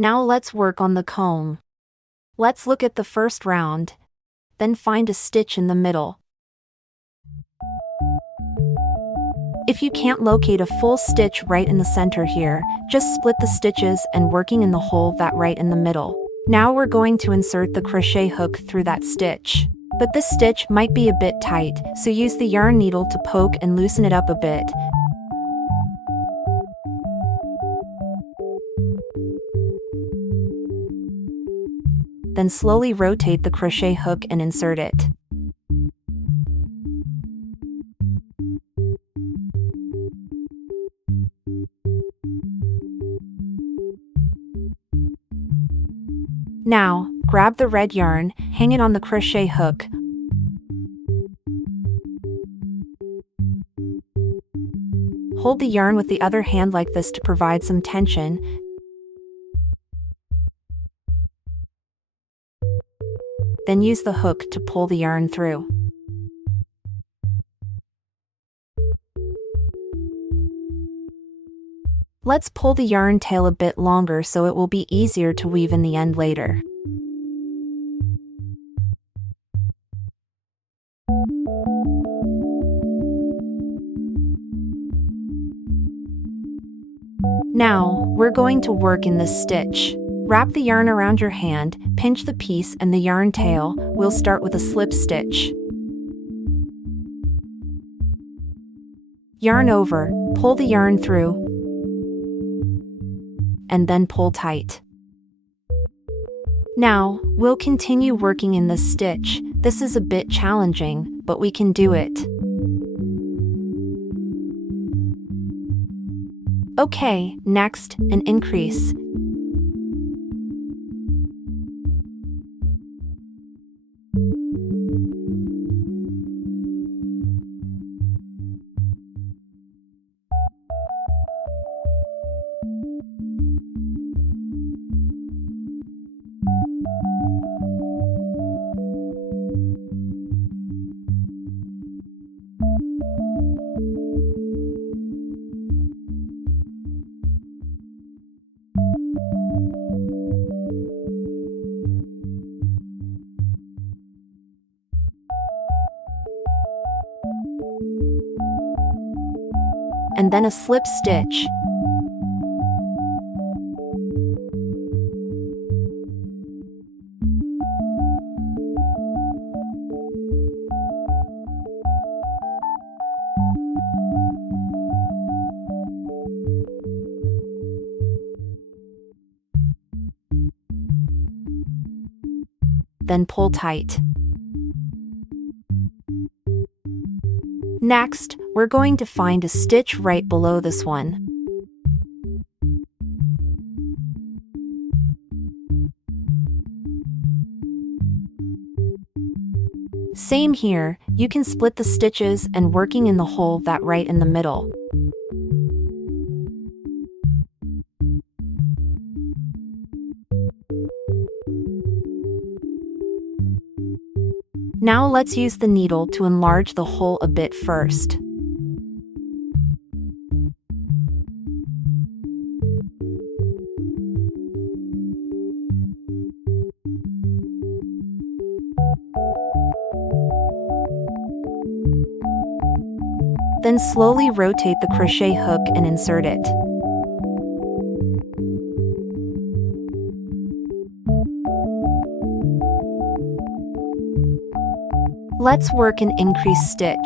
Now let's work on the comb. Let's look at the first round. Then find a stitch in the middle. If you can't locate a full stitch right in the center here, just split the stitches and working in the hole that right in the middle. Now we're going to insert the crochet hook through that stitch. But this stitch might be a bit tight, so use the yarn needle to poke and loosen it up a bit. Then slowly rotate the crochet hook and insert it. Now, grab the red yarn, hang it on the crochet hook. Hold the yarn with the other hand like this to provide some tension. Then use the hook to pull the yarn through. Let's pull the yarn tail a bit longer so it will be easier to weave in the end later. Now, we're going to work in this stitch. Wrap the yarn around your hand, pinch the piece and the yarn tail. We'll start with a slip stitch. Yarn over, pull the yarn through, and then pull tight. Now, we'll continue working in this stitch. This is a bit challenging, but we can do it. Okay, next, an increase. And then a slip stitch. Then pull tight. Next, we're going to find a stitch right below this one. Same here, you can split the stitches and working in the hole that right in the middle. Now let's use the needle to enlarge the hole a bit first. Then slowly rotate the crochet hook and insert it. Let's work an increase stitch.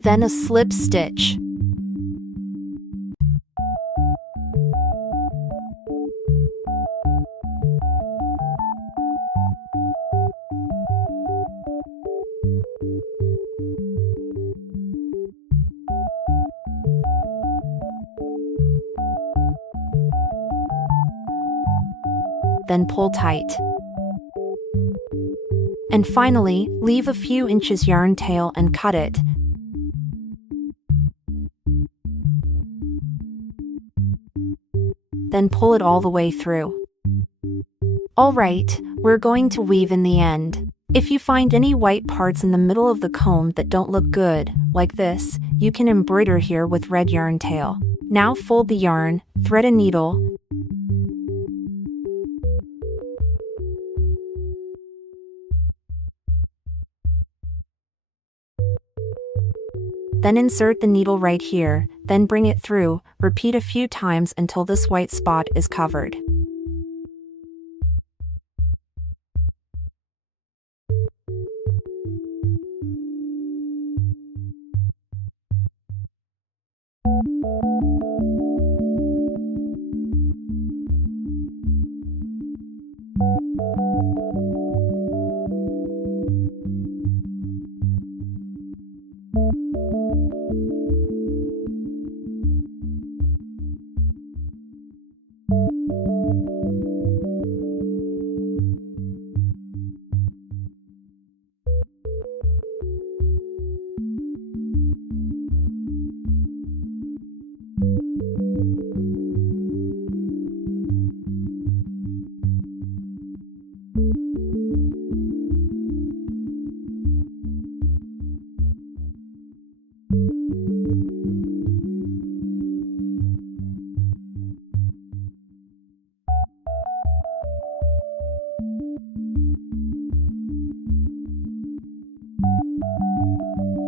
Then a slip stitch. then pull tight. And finally, leave a few inches yarn tail and cut it. Then pull it all the way through. Alright, we're going to weave in the end. If you find any white parts in the middle of the comb that don't look good, like this, you can embroider here with red yarn tail. Now fold the yarn, thread a needle, then insert the needle right here, then bring it through, repeat a few times until this white spot is covered.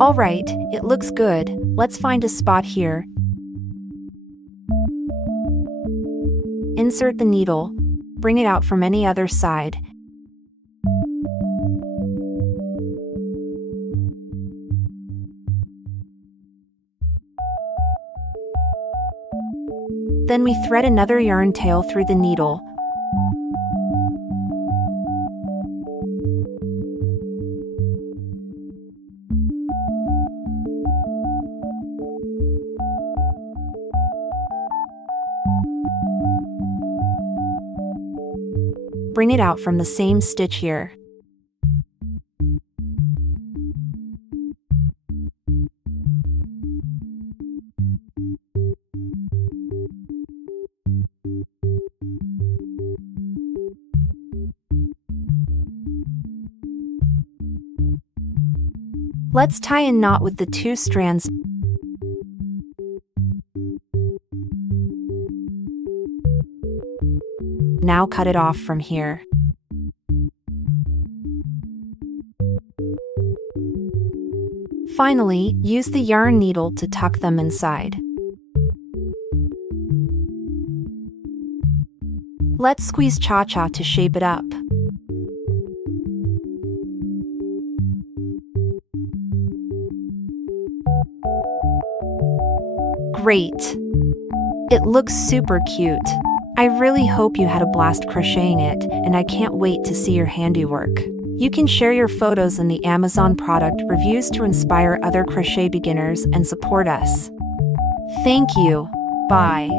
Alright, it looks good. Let's find a spot here. Insert the needle. Bring it out from any other side. Then we thread another yarn tail through the needle. Bring it out from the same stitch here. Let's tie a knot with the two strands. Now cut it off from here. Finally, use the yarn needle to tuck them inside. Let's squeeze Chacha to shape it up. Great! It looks super cute. I really hope you had a blast crocheting it, and I can't wait to see your handiwork. You can share your photos in the Amazon product reviews to inspire other crochet beginners and support us. Thank you. Bye.